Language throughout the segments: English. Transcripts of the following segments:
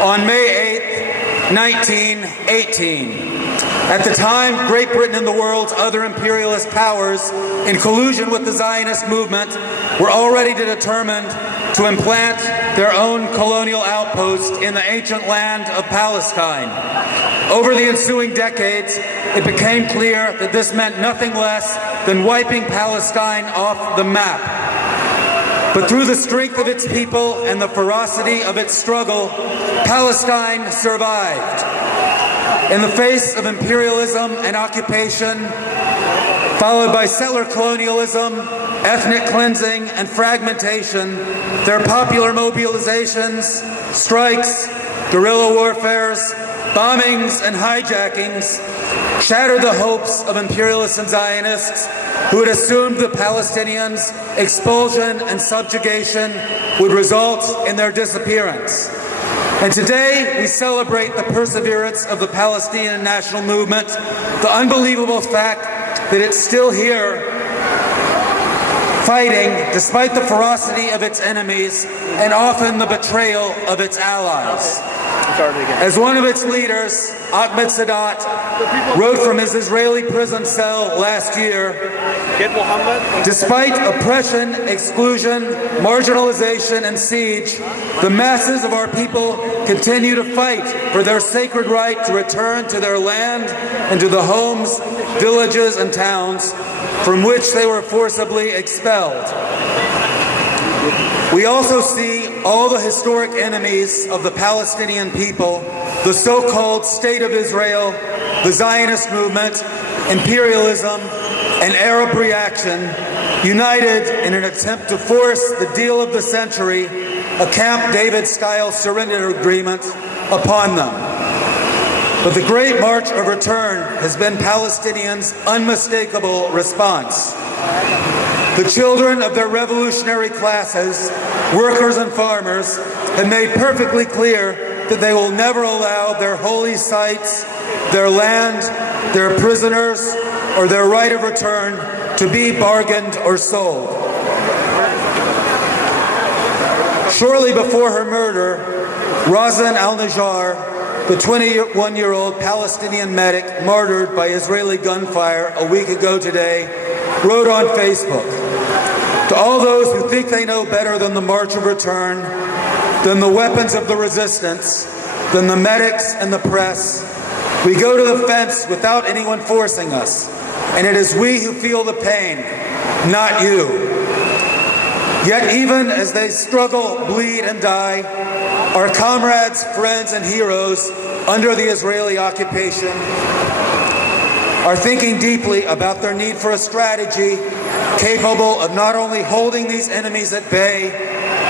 on May 8, 1918. At the time, Great Britain and the world's other imperialist powers, in collusion with the Zionist movement, were already determined to implant their own colonial outpost in the ancient land of Palestine. Over the ensuing decades, it became clear that this meant nothing less than wiping Palestine off the map. But through the strength of its people and the ferocity of its struggle, Palestine survived. In the face of imperialism and occupation, followed by settler colonialism, ethnic cleansing, and fragmentation, their popular mobilizations, strikes, guerrilla warfares, bombings, and hijackings shattered the hopes of imperialists and Zionists who had assumed the Palestinians' expulsion and subjugation would result in their disappearance. And today, we celebrate the perseverance of the Palestinian national movement, the unbelievable fact that it's still here, fighting despite the ferocity of its enemies and often the betrayal of its allies. As one of its leaders, Ahmed Sadat, wrote from his Israeli prison cell last year, despite oppression, exclusion, marginalization, and siege, the masses of our people continue to fight for their sacred right to return to their land and to the homes, villages, and towns from which they were forcibly expelled. We also see all the historic enemies of the Palestinian people, the so-called State of Israel, the Zionist movement, imperialism, and Arab reaction, united in an attempt to force the deal of the century, a Camp David-style surrender agreement, upon them. But the Great March of Return has been Palestinians' unmistakable response. The children of their revolutionary classes, workers and farmers, have made perfectly clear that they will never allow their holy sites, their land, their prisoners, or their right of return to be bargained or sold. Shortly before her murder, Razan al-Najjar, the 21-year-old Palestinian medic martyred by Israeli gunfire a week ago today, wrote on Facebook, "To all those who think they know better than the March of Return, than the weapons of the resistance, than the medics and the press, we go to the fence without anyone forcing us, and it is we who feel the pain, not you. Yet even as they struggle, bleed, and die, our comrades, friends, and heroes under the Israeli occupation are thinking deeply about their need for a strategy capable of not only holding these enemies at bay,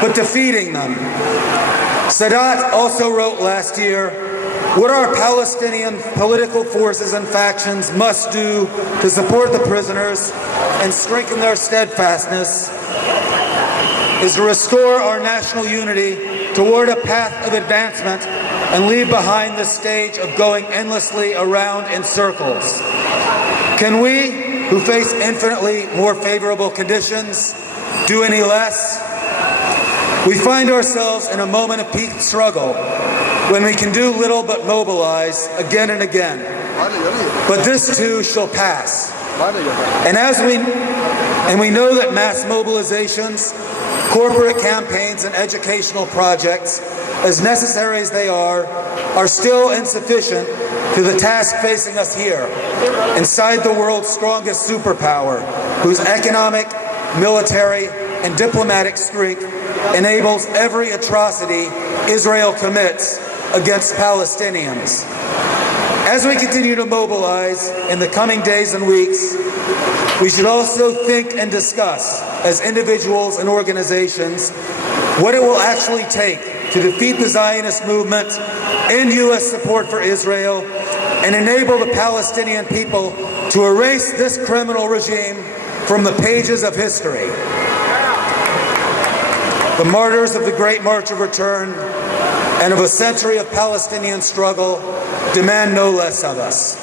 but defeating them." Sadat also wrote last year, "What our Palestinian political forces and factions must do to support the prisoners and strengthen their steadfastness is to restore our national unity toward a path of advancement and leave behind the stage of going endlessly around in circles. Can we, who face infinitely more favorable conditions, do any less? We find ourselves in a moment of peak struggle when we can do little but mobilize again and again. But this too shall pass. And we know that mass mobilizations, corporate campaigns, and educational projects, as necessary as they are still insufficient to the task facing us here, inside the world's strongest superpower, whose economic, military, and diplomatic strength enables every atrocity Israel commits against Palestinians. As we continue to mobilize in the coming days and weeks, we should also think and discuss, as individuals and organizations, what it will actually take to defeat the Zionist movement, end U.S. support for Israel, and enable the Palestinian people to erase this criminal regime from the pages of history. The martyrs of the Great March of Return and of a century of Palestinian struggle demand no less of us.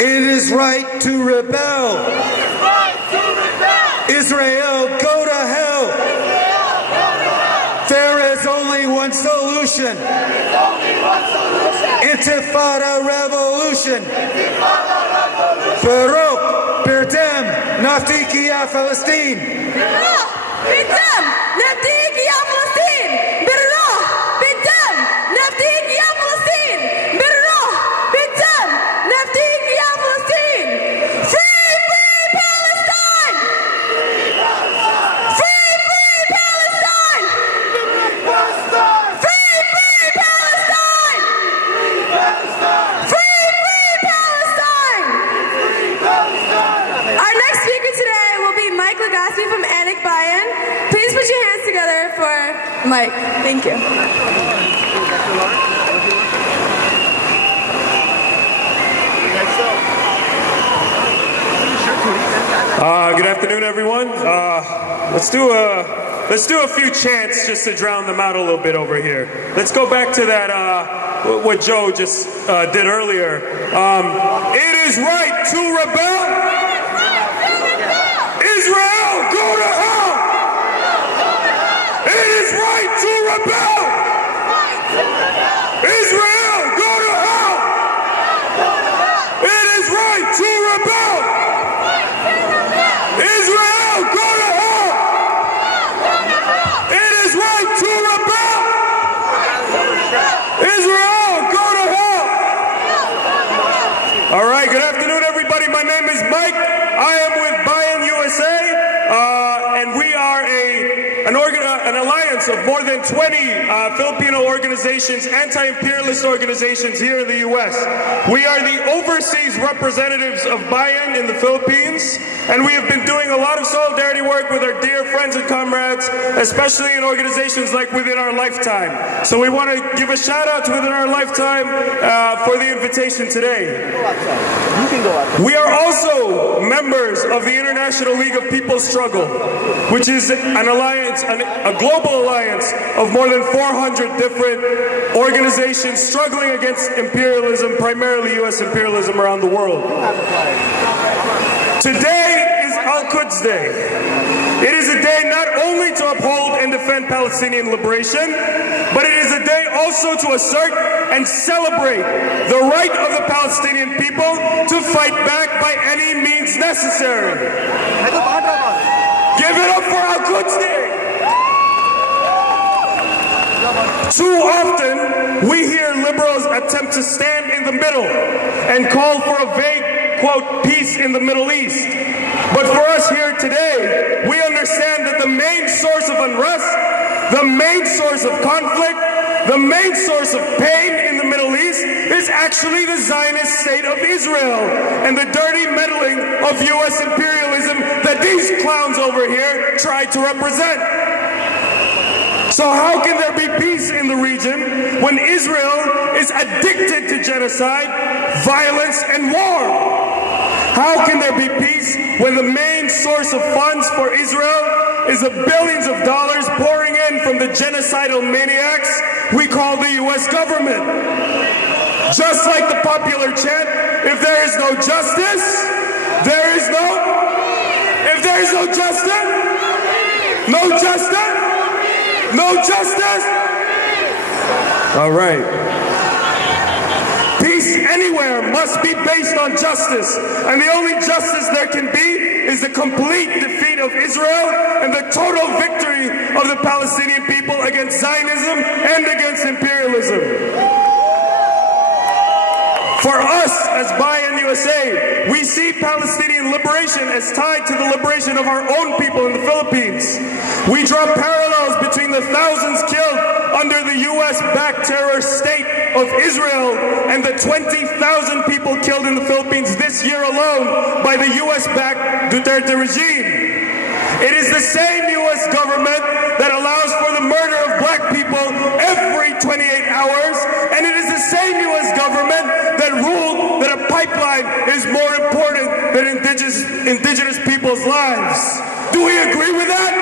It is right to rebel. Israel, go to hell. There is only one solution. solution. Intifada revolution. Baruch Birdem Naftiki ya Palestine. Baruch Birdem Naftiki ya Palestine. Baruch Birdem Naftiki ya Palestine. Baruch Birdem Naftiki ya Palestine. Free, free Palestine! Free, free Palestine! Free, free Palestine! Free, free Palestine! Our next speaker today will be Mike Legaspi from BAYAN. Please put your hands together for Mike. Thank you. Good afternoon, everyone. Let's do a few chants just to drown them out a little bit over here. Let's go back to that what Joe just did earlier. It is right to rebel. Israel, go to hell. It is right to rebel. Israel, go to hell. It is right to rebel. Israel, go to hell! It is right to rebel! Israel, go to hell! All right, good afternoon, everybody. My name is Mike. I am with BAYAN USA, and we are an alliance of more than 20 Filipino organizations, anti-imperialist organizations here in the U.S. We are the overseas representatives of BAYAN in the Philippines, and we have been doing a lot of solidarity work with our dear friends and comrades, especially in organizations like Within Our Lifetime. So we want to give a shout out to Within Our Lifetime for the invitation today. We are also members of the International League of People's Struggle, which is an alliance, a global alliance of more than 400 different organizations struggling against imperialism, primarily U.S. imperialism around the world. Today is Al-Quds Day. It is a day not only to uphold and defend Palestinian liberation, but it is a day also to assert and celebrate the right of the Palestinian people to fight back by any means necessary. Give it up for Al-Quds Day! Too often, we hear liberals attempt to stand in the middle and call for a vague, quote, peace in the Middle East. But for us here today, we understand that the main source of unrest, the main source of conflict, the main source of pain in the Middle East is actually the Zionist state of Israel and the dirty meddling of U.S. imperialism that these clowns over here try to represent. So how can there be peace in the region when Israel is addicted to genocide, violence, and war? How can there be peace when the main source of funds for Israel is the billions of dollars pouring in from the genocidal maniacs we call the U.S. government? Just like the popular chant, if there is no justice, there is no... If there is no justice, no justice, no justice. All right. Peace anywhere must be based on justice. And the only justice there can be is the complete defeat of Israel and the total victory of the Palestinian people against Zionism and against imperialism. For us, as BAYAN USA, we see Palestinian liberation as tied to the liberation of our own people in the Philippines. We draw parallels between the thousands killed under the U.S.-backed terror state of Israel and the 20,000 people killed in the Philippines this year alone by the U.S.-backed Duterte regime. It is the same U.S. government that allows for the murder of black people every 28 hours, and it is the same U.S. government that ruled that a pipeline is more important than indigenous people's lives. Do we agree with that?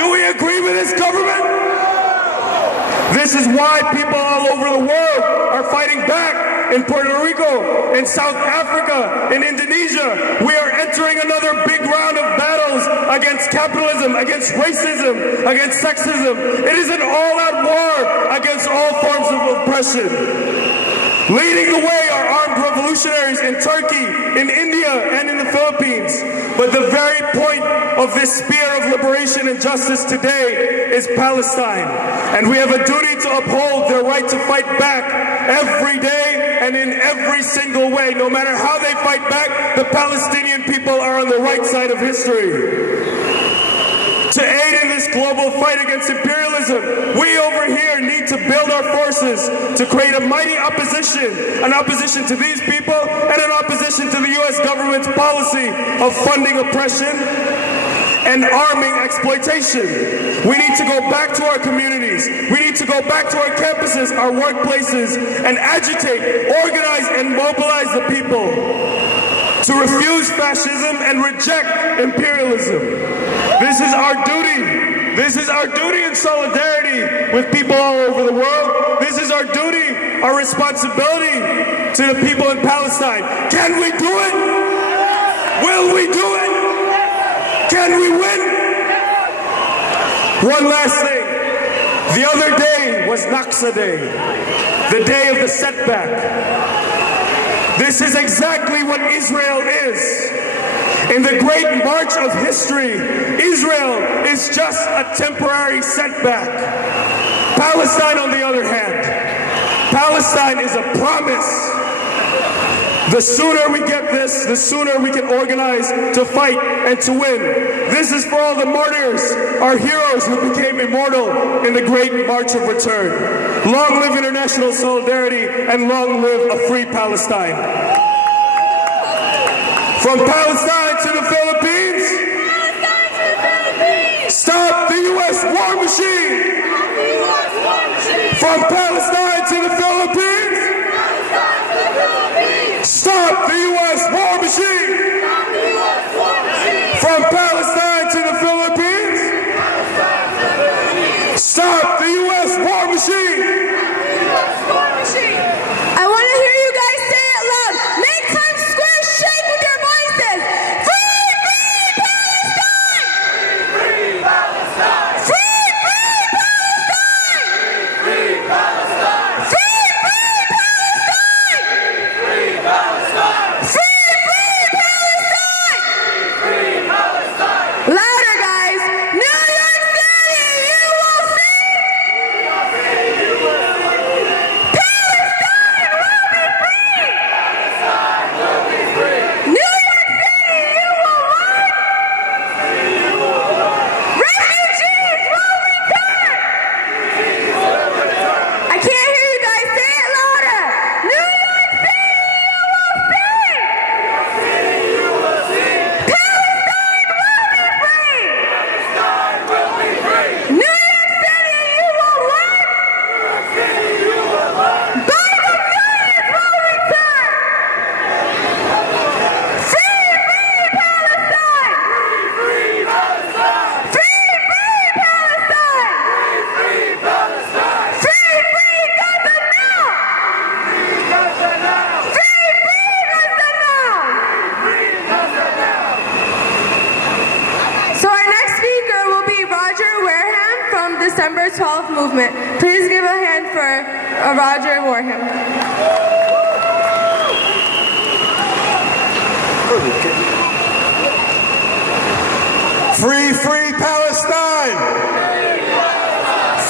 Do we agree with this government? This is why people all over the world are fighting back. in Puerto Rico, in South Africa, in Indonesia. We are entering another big round of battles against capitalism, against racism, against sexism. It is an all-out war against all forms of oppression. Leading the way are armed revolutionaries in Turkey, in India, and in the Philippines. But the very point of this spear of liberation and justice today is Palestine. And we have a duty to uphold their right to fight back every day and in every single way. No matter how they fight back, the Palestinian people are on the right side of history. To aid in this global fight against imperialism, we over here need to build our forces to create a mighty opposition, an opposition to these people and an opposition to the U.S. government's policy of funding oppression and arming exploitation. We need to go back to our communities. We need to go back to our campuses, our workplaces, and agitate, organize, and mobilize the people to refuse fascism and reject imperialism. This is our duty. This is our duty and solidarity with people all over the world. This is our duty, our responsibility to the people in Palestine. Can we do it? Will we do it? Can we win? One last thing. The other day was Naksa Day, the day of the setback. This is exactly what Israel is. In the great march of history, Israel is just a temporary setback. Palestine, on the other hand, Palestine is a promise. The sooner we get this, the sooner we can organize to fight and to win. This is for all the martyrs, our heroes who became immortal in the great March of Return. Long live international solidarity and long live a free Palestine. From Palestine to the Philippines, stop the U.S. war machine. From Palestine to the Philippines, stop the U.S. war machine. From Palestine to the Philippines, stop the U.S. war machine. I want to hear you guys say it loud. Make Times Square shake with your voices. Free, free Palestine! Free Palestine! Free, free Palestine! Free Palestine! Free, free Palestine! Free Palestine! Free, free Palestine! Free Palestine! Louder, guys! New York City, you will see! Palestine will be free! Palestine will be free! New York City, you will win! Refugees will return! I can't hear you guys. Say it louder. New York City, you will see! Palestine will be free! New York City, you will win! By the millions will return! Free, free Palestine! Free, free Palestine! Free, free Palestine! Free, free Palestine! Free, free Gaza now! Free Gaza now! So our next speaker will be Roger Wareham from December 12th Movement. Please give a hand for Roger Wareham. Free, free Palestine!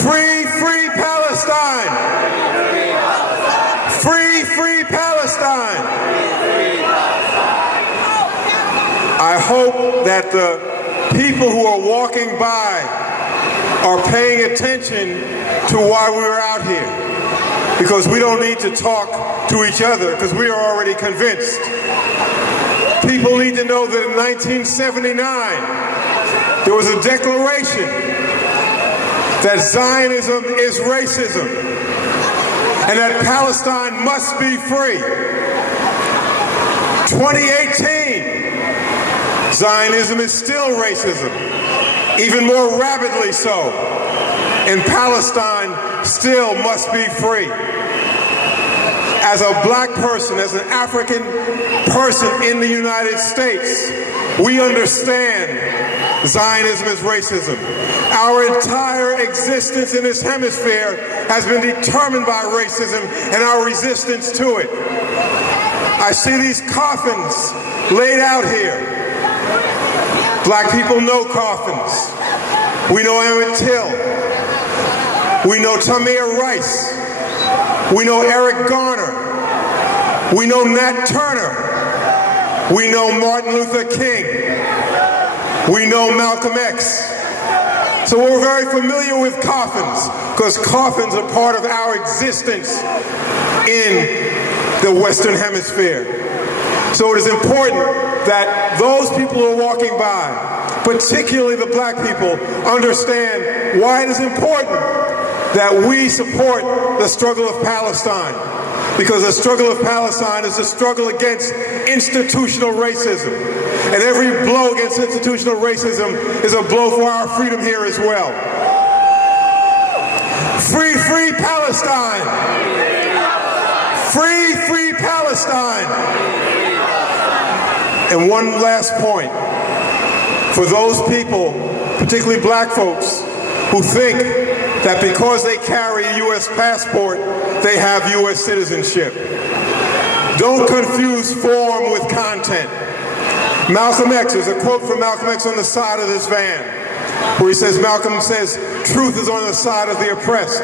Free, free Palestine! Free, free Palestine! I hope that the people who are walking by are paying attention to why we're out here. Because we don't need to talk to each other, because we are already convinced. People need to know that in 1979, there was a declaration that Zionism is racism and that Palestine must be free. 2018, Zionism is still racism, even more rapidly so, and Palestine still must be free. as a black person, as an African person in the United States, we understand Zionism is racism. Our entire existence in this hemisphere has been determined by racism and our resistance to it. I see these coffins laid out here. Black people know coffins. We know Emmett Till. We know Tamir Rice. We know Eric Garner. We know Nat Turner. We know Martin Luther King. We know Malcolm X. So we're very familiar with coffins because coffins are part of our existence in the Western Hemisphere. So it is important that those people who are walking by, particularly the black people, understand why it is important that we support the struggle of Palestine. Because the struggle of Palestine is a struggle against institutional racism. And every blow against institutional racism is a blow for our freedom here as well. Free, free Palestine! Free, free Palestine! And one last point. For those people, particularly black folks, who think that because they carry a U.S. passport, they have U.S. citizenship. Don't confuse form with content. Malcolm X, there's a quote from Malcolm X on the side of this van, where he says, Malcolm says, truth is on the side of the oppressed.